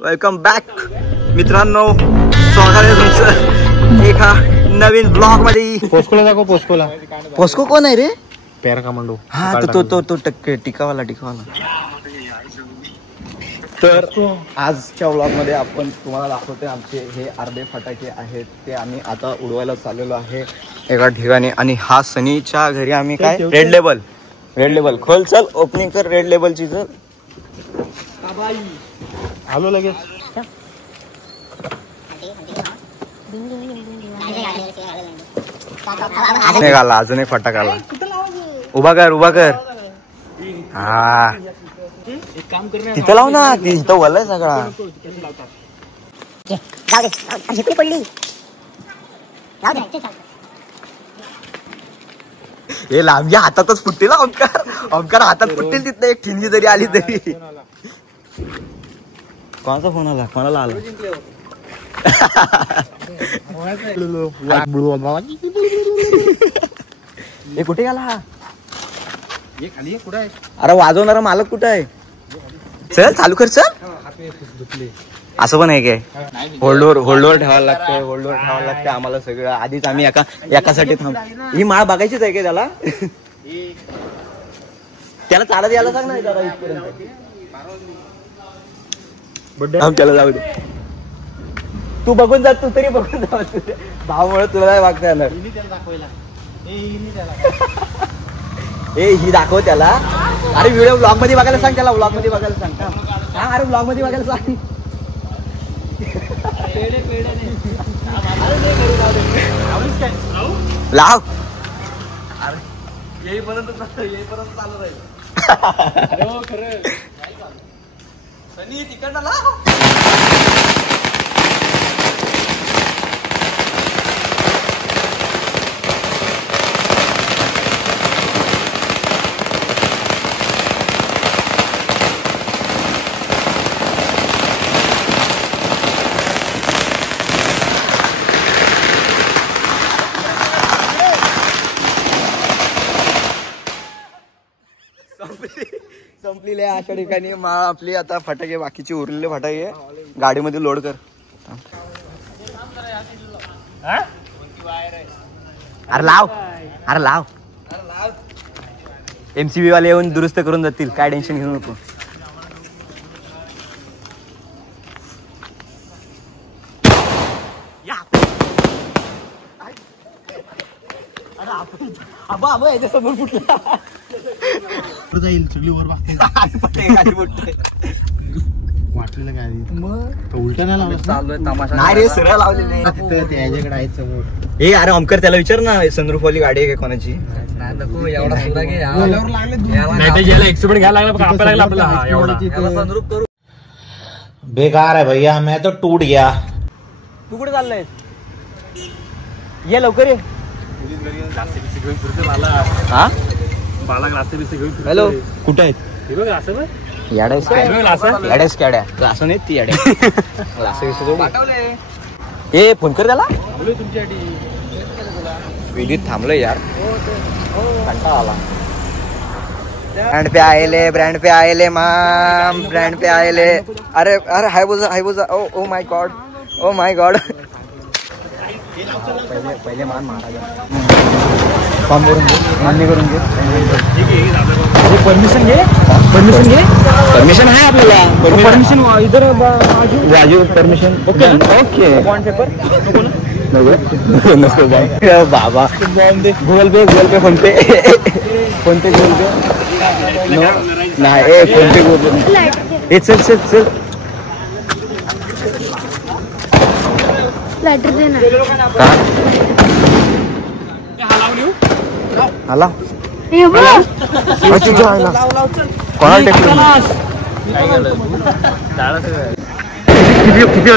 Welcome back मित्रांनो, स्वागत आहे तुमचं एका नवीन ब्लॉग मध्ये. पोस्कोला दाखव. पोस्को कोण आहे रे? Para commando. हा तो टिकावाला. तर आजच्या व्लॉग मध्ये आपण तुम्हाला दाखवतोय आमचे हे अर्धे फटाके आहेत ते आम्ही आता उडवायला चाललेलो आहे एका ठिकाणी. आणि हा सनीच्या घरी आम्ही काय रेड लेबल खोल, चल ओपनिंग कर रेड लेबलची. चल आलो लगेच. अजून एक फटाका आला. उभा कर. हा तिथं लाव ना, तिथं वल्लाय सगळा. हे लांबच्या हातातच फुटतील. ओंकार हातात फुटतील तिथं एक ठिणगी जरी आली तरी. कोणाचा फोन आला? कोणाला आला? हे कुठे गेला हा? अरे वाजवणारा मालक कुठं आहे? चल चालू कर. चल असं पण आहे काय? होल्डवर ठेवायला लागते आम्हाला सगळं. आधीच आम्ही एकासाठी थांब. ही माळ बघायचीच आहे काय त्याला? त्याला चालत यायला सांग ना जरा इथपर्यंत. त्याला जाऊ दे. तू बघून जा. तू तरी बघून जा. भावामुळे तुला काय वागता येणार? ही दाखव त्याला. अरे व्हिडिओ ब्लॉग मध्ये बघायला सांग त्याला. ब्लॉग मध्ये बघायला सांग. अरे ब्लॉग मध्ये बघायला सांग. लाव. येईपर्यंत चालू राहील. सनी तिकडनं लाव. संपलेली आहे अशा ठिकाणी माळ आपली. आता फटाके बाकीचे उरलेले फटाके गाडीमध्ये लोड कर. अरे लाव. MCB वाले येऊन दुरुस्त करून जातील. काय टेन्शन घेऊ नको. अबा याच्या समोर फुटला. जाईल सगळी वर वाटलेलं काय मग उलट्या नाही लावलं. नाही रे सरळ लावलेले. त्याच्याकडे आहेत समोर. हे अरे ओमकर त्याला विचार ना सनरूफ वाली गाडी आहे का कोणाची? बेकार है भैया, मैं तो टूट गया. तू कुठे चाललाय? ये लवकर ये. हॅलो कुठे आहेत? असं नाही ती ए फोन कर त्याला. विधीत थांबलोय यार. कंटाळा आला. ब्रँड पे आएले माम. ब्रँड पे आएले. अरे हाय बोजा. Oh my God. पहिले मान मारा. फॉर्म मान्य करून घे. परमिशन घे. परमिशन आहे आपल्याला. परमिशन इधर Raju. Permission okay. Bond paper नको बाबा. गूगल पे फोन पे नाही. फोन पे चल आला.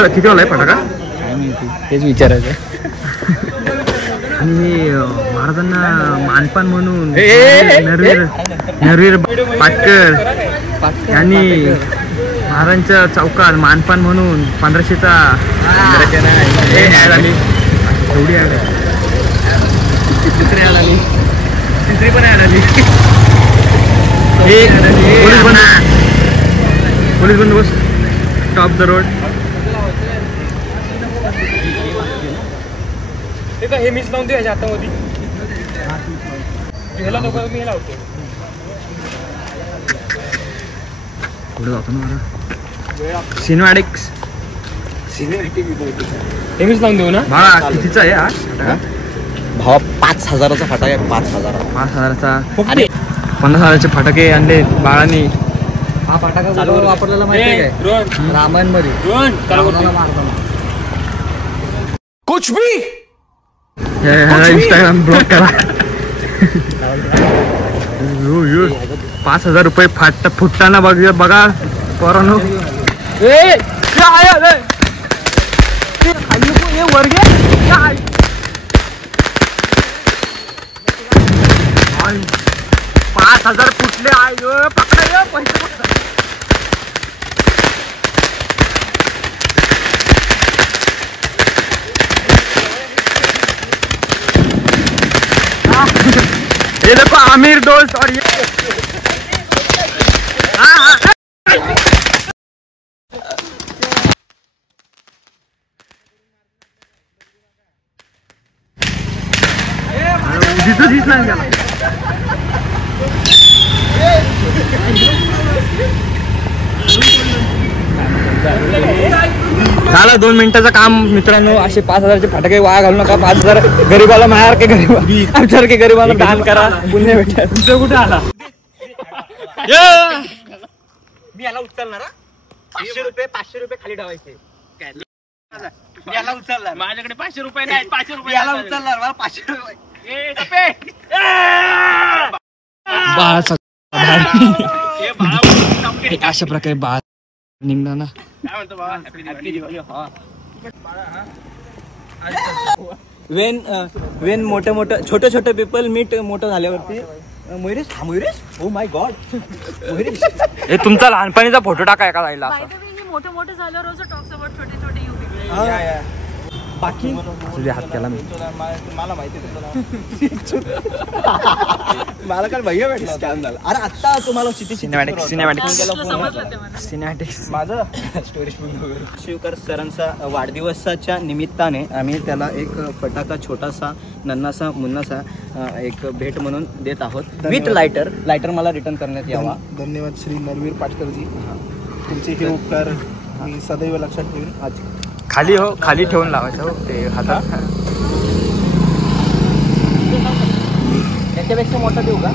किती वाला आहे फटाका? तेच विचारायचं. आणि महाराजांना मानपान म्हणून नरवीर पाटकर यांनी महाराजांच्या चौकात मानपान म्हणून 1500चा ऍड आली. एवढी ऍड आली. तिसरी पण ऍड आली. पोलीस बंदोबस्त टॉप द रोड. हे मीच लावून दे ह्याच्या हातामध्ये. ह्याला नको मी लावतो. पुढे जातो ना मला. सिनेमॅटिक्स हे मीच लावून देऊ ना. भावा कितीचा आहे हा भावा 5,000चा फटाका आहे. 5,000. 5,000चा आणि 50,000चे फटाके आणले बाळाने. हा फटाका वापरलेला माहिती आहे रामायण मध्ये कुछ भी इंस्टाग्राम ब्लॉक करा. 5,000 रुपये फुटताना बघा पोरांनो. वर्ग 5,000 फुटले. पकडा पैसे. ये देखो आमिर दोस्त और ये झालं 2 मिनिटाचं काम मित्रांनो. असे 5,000चे फटाके वाया घालू नका. 5,000 गरीबाला मायार के गरीबाला दान करा. पुण्य भेटेल. तुमचं कुठे आला. मी याला उचलणार. 500 रुपये खाली ठेवायचे. याला उचलणार. माझ्याकडे 500 रुपये नाही. 500 रुपये याला उचलणार. मला 500 रुपये. अशा प्रकारे बाळ निघणार ना. वेन मोठं छोटे पीपल मीट मोठं झाल्यावरती. Mayuresh oh my God. Mayuresh हे तुमचा लहानपणीचा फोटो टाका एका जायला. मोठं झालं रोज टॉक्स अबाउट छोटे यू. बाकी तुझे हात केला मी. मला माहिती मला काल भैया भेटला स्कॅम झाला. अरे आता तुम्हाला सिनेमॅटिक्स माझं स्टोरेज शिवकर सरांचा वाढदिवसाच्या निमित्ताने आम्ही त्याला एक फटाका छोटासा नन्नासा मुन्नासा एक भेट म्हणून देत आहोत. विथ लायटर मला रिटर्न करण्यात यावा. धन्यवाद श्री नरवीर पाटकरजी. तुमचे हे उपकार मी सदैव लक्षात ठेवीन. आज खाली ठेवून लावायचं ते हातात. त्याच्यापेक्षा मोठा देऊ का.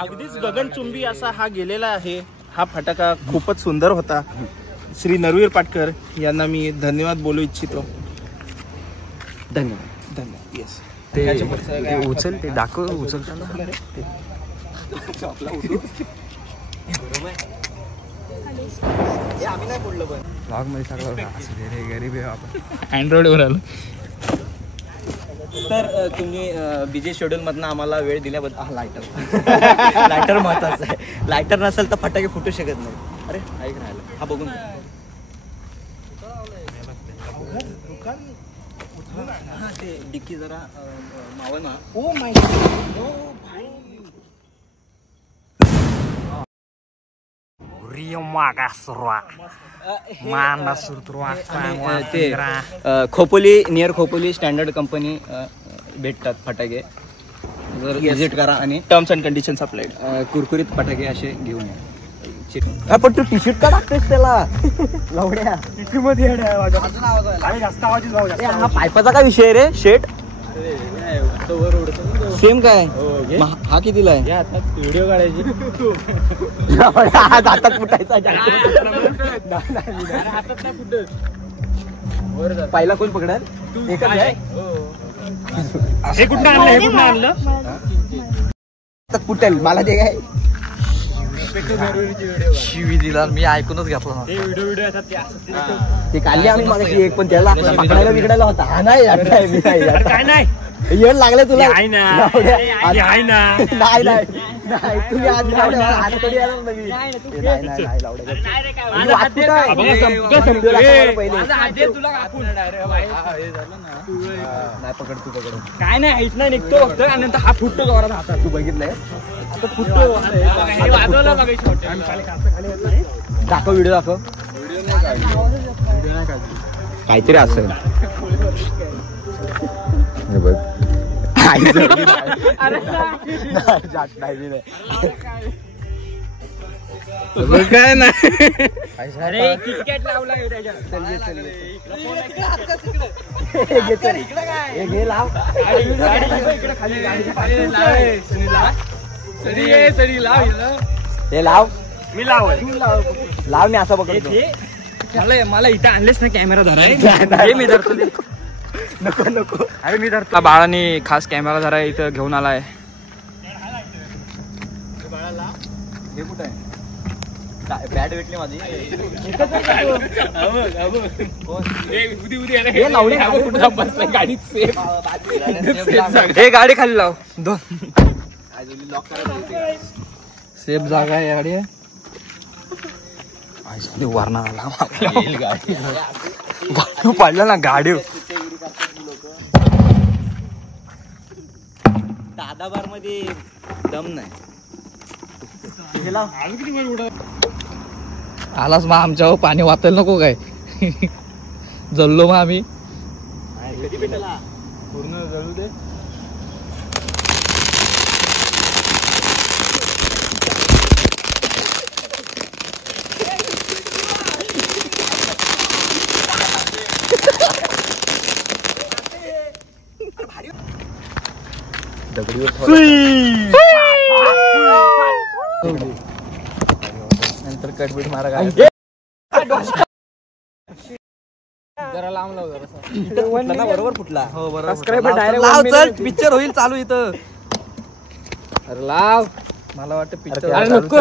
अगदीच गगनचुंबी असा हा गेलेला आहे. हा फटाका खूपच सुंदर होता. श्री नरवीर पाटकर यांना मी धन्यवाद बोलू इच्छितो. धन्यवाद. येस. ते उचल ते दाखव उचलताना. आम्ही नाही बोललो पण ब्लॉग मध्ये सगळं गरीब आहे आपण. अँड्रॉइडवर आलो. तर तुम्ही बिझी शेड्यूल मधनं आम्हाला वेळ दिल्याबद्दल लायटर महत्वाचं आहे. लायटर नसेल तर फटाके फुटू शकत नाही. अरे ऐक राहिलं हा बघून ते डिक्की जरा मावं ना. ओ माय ते Khopoli near Khopoli standard company भेटतात फटाके. जर विजिट करा आणि टर्म्स अँड कंडिशन्स अप्लाइड. कुरकुरीत फटाके असे घेऊन या. पण तू टी शर्ट का टाकतेस त्याला लवड्या. हा पायपाचा काय विषय रे. शेट सेम काय. हा कितीला आहे. व्हिडिओ काढायची. हातात फुटायचा. पहिला कोण पकडाल. हे कुठं आणलं. फुटेल मला ते काय शिवी दिला मी ऐकूनच घेतला. ते काढले आम्ही मागाशी एक पण त्याला पकडायला बिघडायला होता. हा नाही काय नाही येड लागले तुला आहे ना. लावड्या. आहे ना. नाही नाही नाही तुम्ही आज लावड्या आज कधी येणार नवीन नाही लावड्या माझा हात दे. काय? बघा, संपलं, संपलं दाखव मला पहिले. माझा हात दे तुला कापून. नाही पकड तू पकड काय नाही इथं निघतो फक्त आणि नंतर हा फुटतो जोरात हातात. तू बघितलंय आता फुटतो. हे वाजवलं बघा छोटे. दाखव व्हिडिओ दाखव काहीतरी असेल हे बघ काय नाही अरे किटकॅट लावला त्याच्यात. घे लाव हे लाव मी लाव. लाव मी असं बघतो मला इथं आणलेच ना कॅमेरा धराय. मी धरतो. नको नको अरे मी धरतो. बाळाने खास कॅमेरा धराय इथं घेऊन आलाय. हे कुठं आहे बॅट भेटली माझी हे गाडी खाली लाव. दोन लॉक करायला सेफ जागा आहे गाडी. वारणा आला गाडी पाडलं ना गाडी. दादा बार मध्ये दम नाही आलाच मग आमच्यावर पाणी वाचायला नको काय. जल्लो मग आम्ही. पूर्ण जळू दे नंतर कटबीट मारा काय. जरा लांब लाव जरा. बरोबर फुटला हो बरोबर. पिक्चर होईल चालू इथं अरे लाव. मला वाटतं पिक्चर. अरे नको.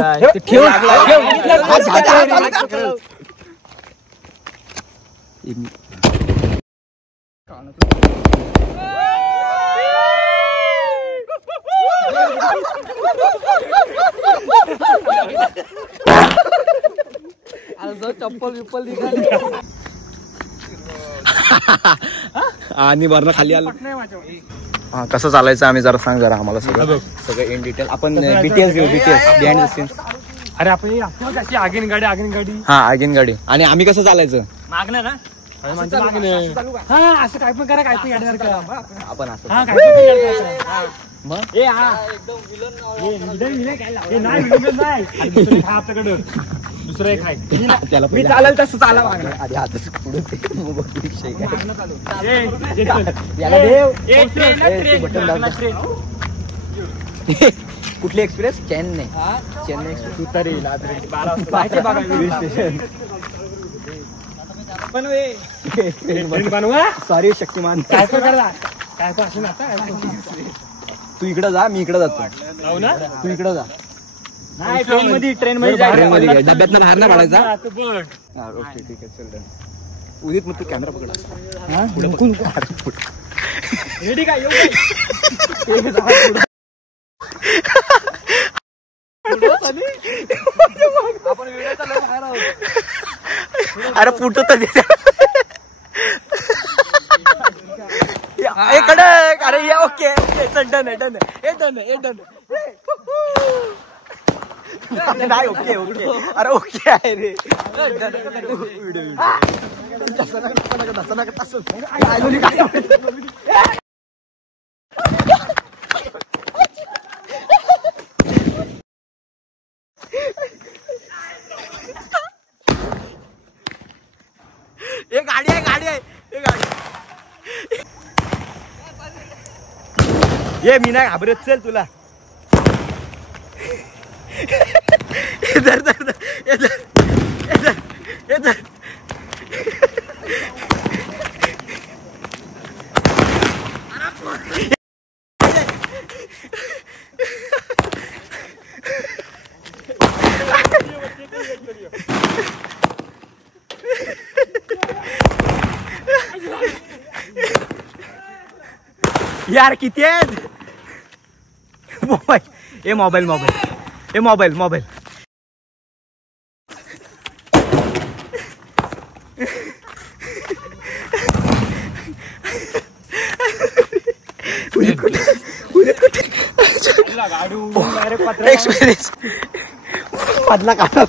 चप्पल विप्पल आणि वरण खाली आलं हा कसं चालायचं आम्ही जरा सांग जरा आम्हाला सगळं इन डिटेल आपण डिटेल्स घेऊ डिटेल्स बिहाइंड द सीन्स. अरे आपण कशी आगीन गाडी हा आगीन गाडी आणि आम्ही कसं चालायचं मागणं ना. असं काय पण करा काय पण गाडी करा आपण असं हा काय पण मग ए हा एकदम विलन नाही दुसरं खा आपल्याकडं. दुसरं एक आहे त्याला मी चालेल तसं चाला मागणं. आधी हातच पुढे याला देव. कुठली एक्सप्रेस चेन्नई एक्सप्रेस तरी सॉरी शक्तिमान काय पण करा काय पण असं ना. तू इकडे जा मी इकडे जातो ना तू इकडे जा नाही ट्रेन मध्ये डब्यात बाहेर ना काढायचा बघ. ओके ठीक आहे चल उदित मग तू कॅमेरा पकड रेडी काय येऊ आपण अरे फुटो तर कडक अरे या ओके डन आहे नाही ओके अरे ओके आहे रे गाडी आहे ये मी नाही घाबरत चल तुला यार किती आहेत mobile mobile mobile mobile mobile experience मधला काढा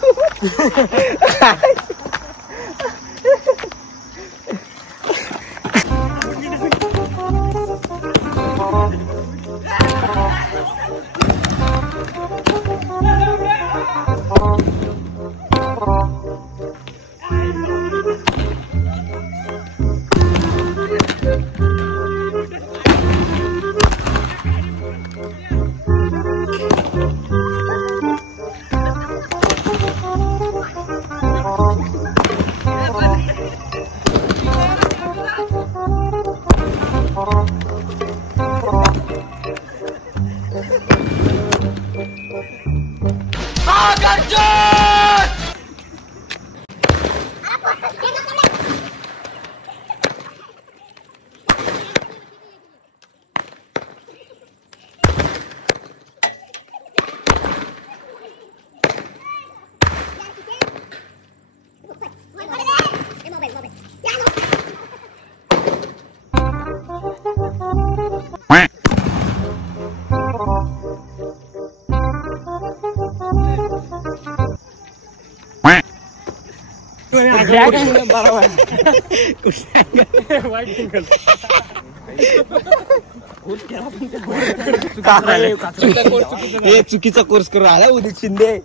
चुकीचा कोर्स करून आला उदित शिंदे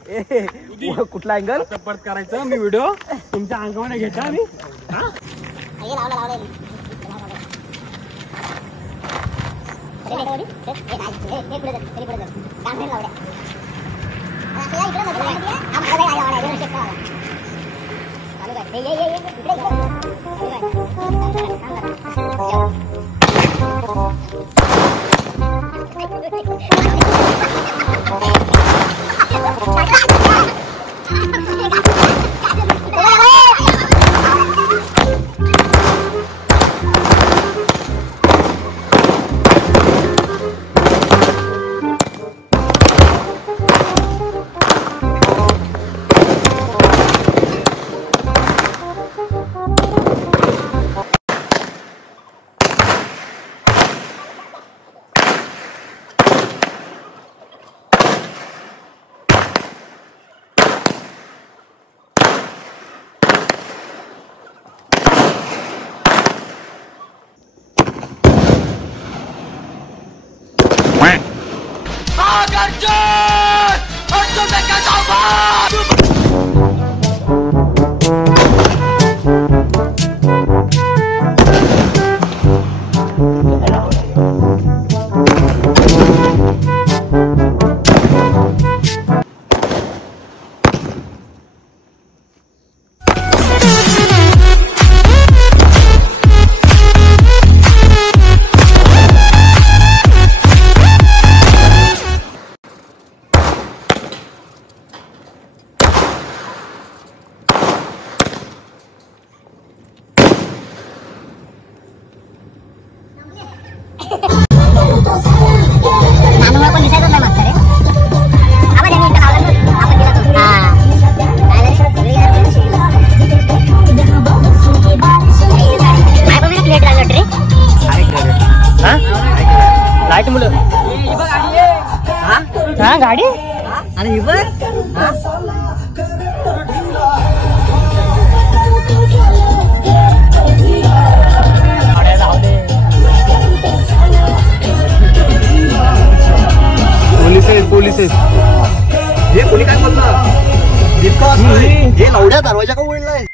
कुठला अँगल परत करायचं मी व्हिडिओ तुमच्या अंगावर घ्यायचा आणि गाडी अरे ही बघ पोलीस हे कोणी काय बोललं हे नवड्या दरवाजा का उघडलाय